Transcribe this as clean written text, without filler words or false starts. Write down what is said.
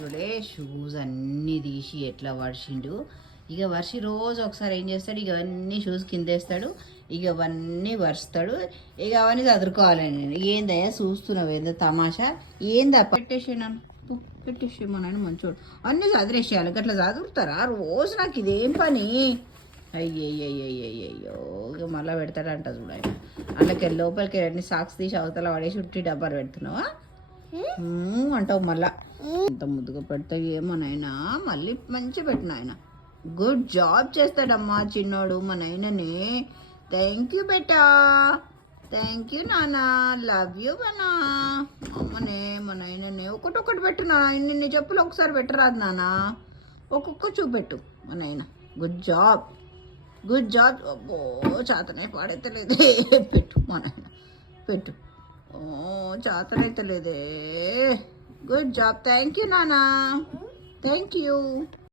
చూడే షూస్ అన్నీ తీసి ఎట్లా వర్షిండు. ఇక వర్షి రోజు ఒకసారి ఏం చేస్తాడు, ఇక అవన్నీ షూస్ కిందేస్తాడు, ఇక అవన్నీ వరుస్తాడు, ఇక అవన్నీ చదువుకోవాలి. నేను ఏందయ్యా చూస్తున్నావు, ఏందో తమాషా, ఏందా పెట్టేసేనాను పెట్టేసేమోనని మంచోడు అన్నీ చదివేసేయాలి. అట్లా చదువుతారా రోజు? నాకు ఇదేం పని. అయ్యయ్యయ్యయ్యో ఇక మళ్ళీ పెడతాడంట చూడ ఆయన. అందులోకి లోపలికి అన్ని సాక్స్ తీసి అవతల పడేసి ఉట్టి డబ్బాలు పెడుతున్నావా అంటావు మళ్ళా. ఎంత ముద్దుగా పెడతావు ఏమో నాయనా, మళ్ళీ మంచి పెట్టిన ఆయన. గుడ్ జాబ్ చేస్తాడమ్మా చిన్నోడు మా నాయనని. థ్యాంక్ యూ బేటా, థ్యాంక్ యూ నాన్న, లవ్ యూ బనా. అమ్మనే మా నాయనని ఒకటి పెట్టునా, ఇన్ని చెప్పులు ఒకసారి పెట్టరాదు నాన్న, ఒక్కొక్క చూపెట్టు మా నాయన. Good job, good job. అబ్బో చేతనే పాడైతలేదే, పెట్టు మా నాయన పెట్టు. ఓ చేతనైతలేదే. గుడ్ జాబ్, థ్యాంక్ యూ నాన్న, థ్యాంక్ యూ.